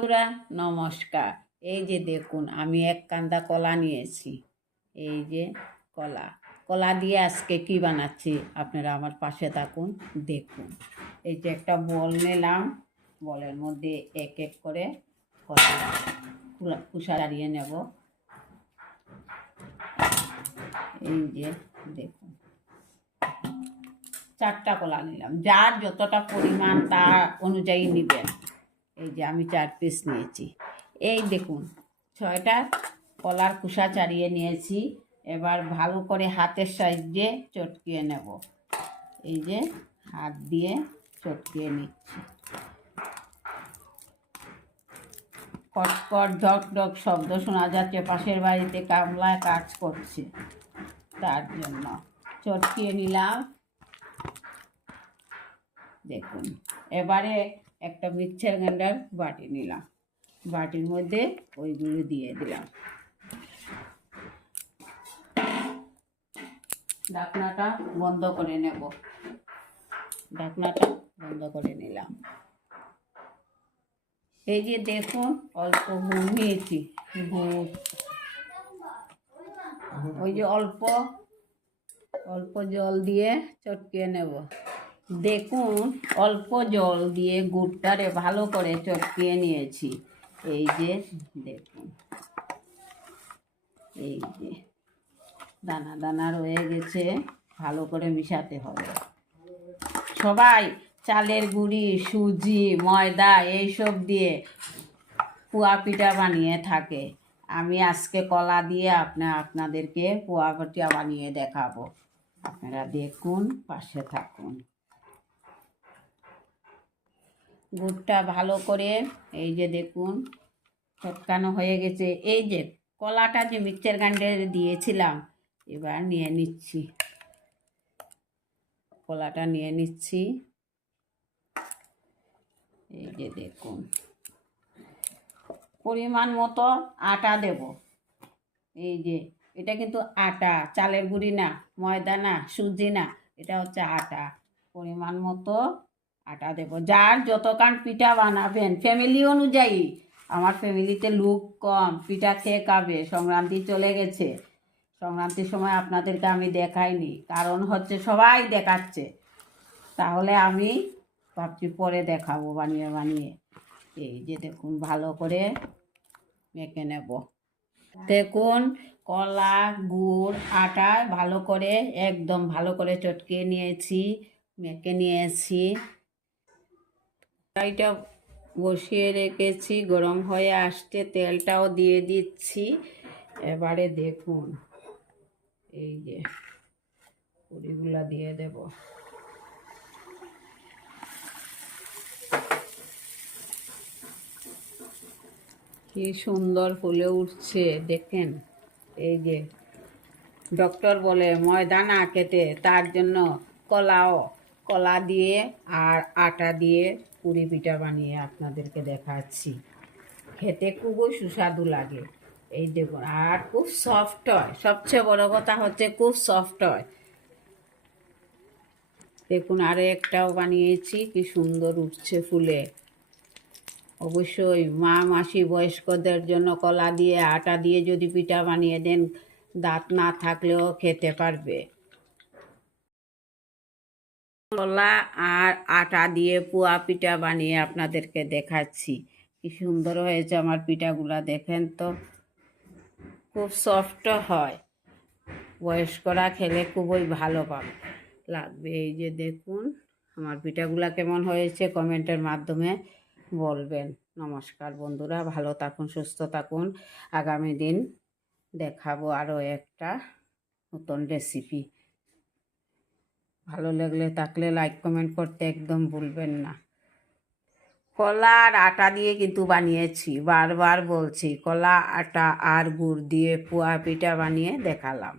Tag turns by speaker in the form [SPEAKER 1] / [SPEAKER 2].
[SPEAKER 1] বন্ধুরা, নমস্কার। এই যে দেখুন, আমি এক কান্দা কলা নিয়েছি। এই যে কলা। কলা দিয়ে আজকে কি বানাচ্ছি আপনারা আমার পাশে থাকুন, দেখুন। এই যে একটা বল নিলাম, বলের মধ্যে এক এক করে কলা কুসা দাঁড়িয়ে নেব। এই যে দেখুন, চারটা কলা নিলাম। যার যতটা পরিমাণ তার অনুযায়ী নেবেন। এই যে আমি চার পিস নিয়েছি। এই দেখুন, ছয়টা কলার কুসা চারিয়ে নিয়েছি। এবার ভালো করে হাতের সাহায্যে চটকিয়ে নেব। এই যে হাত দিয়ে চটকিয়ে নিচ্ছি। কটকট ঢক ঢক শব্দ শোনা যাচ্ছে, পাশের বাড়িতে কামলায় কাজ করছে তার জন্য। চটকিয়ে নিলাম। দেখুন, এবারে একটা মিক্সার গ্রাইন্ডার বাটি নিলাম। বাটির মধ্যে ওইগুলো দিয়ে দিলাম। ঢাকনাটা বন্ধ করে নেব। ঢাকনাটা বন্ধ করে নিলাম। এই যে দেখুন, অল্প গুড় নিয়েছি। ওই যে অল্প অল্প জল দিয়ে চটকিয়ে নেব। দেখুন, অল্প জল দিয়ে গুড়টারে ভালো করে চটকিয়ে নিয়েছি। এই যে, দেখুন। এই যে, দানা দানা রয়ে গেছে, ভালো করে মিশাতে হবে। সবাই, চালের গুঁড়ি, সুজি, ময়দা এইসব দিয়ে পুয়া পিঠা বানিয়ে থাকে। আমি আজকে কলা দিয়ে আপনা, আপনাদেরকে পুয়া পিঠা বানিয়ে দেখাবো। আপনারা দেখুন, পাশে থাকুন। গুড়টা ভালো করে, এই যে দেখুন, চটকানো হয়ে গেছে। এই যে কলাটা যে মিক্সচার গ্রাইন্ডারে দিয়েছিলাম, এবার নিয়ে নিচ্ছি। কলাটা নিয়ে নিচ্ছি। এই যে দেখুন, পরিমাণ মতো আটা দেব। এই যে, এটা কিন্তু আটা, চালের গুঁড়ি না, ময়দা না, সুজি না, এটা হচ্ছে আটা। পরিমাণ মতো আটা দেব। যার যতখান পিঠা বানাবেন ফ্যামিলি অনুযায়ী। আমার ফ্যামিলিতে লোক কম, পিঠা খেয়ে খাবে সংক্রান্তি চলে গেছে। সংক্রান্তির সময় আপনাদেরকে আমি দেখাইনি, কারণ হচ্ছে সবাই দেখাচ্ছে। তাহলে আমি ভাবছি পরে দেখাবো বানিয়ে বানিয়ে। এই যে দেখুন, ভালো করে মেখে নেব। দেখুন, কলা, গুড়, আটা ভালো করে, একদম ভালো করে চটকে নিয়েছি, মেখে নিয়েছি। কড়াইটা বসিয়ে রেখেছি, গরম হয়ে আসছে, তেলটাও দিয়ে দিচ্ছি। এবারে দেখুন, এই যে পুরিগুলা দিয়ে দেব। কি সুন্দর ফুলে উঠছে, দেখেন, এই যে ডক্টর বলে, ময়দা না খেতে, তার জন্য কলাও, কলা দিয়ে আর আটা দিয়ে পুরি পিঠা বানিয়ে আপনাদেরকে দেখাচ্ছি। খেতে খুবই সুস্বাদু লাগে। এই দেখুন, আর খুব সফট হয়। সবচেয়ে বড় কথা হচ্ছে খুব সফট হয়। দেখুন আরও একটাও বানিয়েছি, কি সুন্দর উঠছে ফুলে। অবশ্যই মা, মাসি, বয়স্কদের জন্য কলা দিয়ে, আটা দিয়ে যদি পিঠা বানিয়ে দেন, দাঁত না থাকলেও খেতে পারবে। কলা আর আটা দিয়ে পুয়া পিঠা বানিয়ে আপনাদেরকে দেখাচ্ছি। কি সুন্দর হয়েছে আমার পিঠাগুলা, দেখেন তো। খুব সফট হয়। বয়স্করা খেলে খুবই ভালো পাবে লাগবে এই যে দেখুন, আমার পিঠাগুলা কেমন হয়েছে কমেন্টের মাধ্যমে বলবেন। নমস্কার বন্ধুরা, ভালো থাকুন, সুস্থ থাকুন। আগামী দিন দেখাবো আরও একটা নতুন রেসিপি ভালো লাগলে থাকলে লাইক কমেন্ট করতে একদম ভুলবেন না। কলা আর আটা দিয়ে কিন্তু বানিয়েছি, বারবার বলছি, কলা, আটা আর গুড় দিয়ে পোয়া পিঠা বানিয়ে দেখালাম।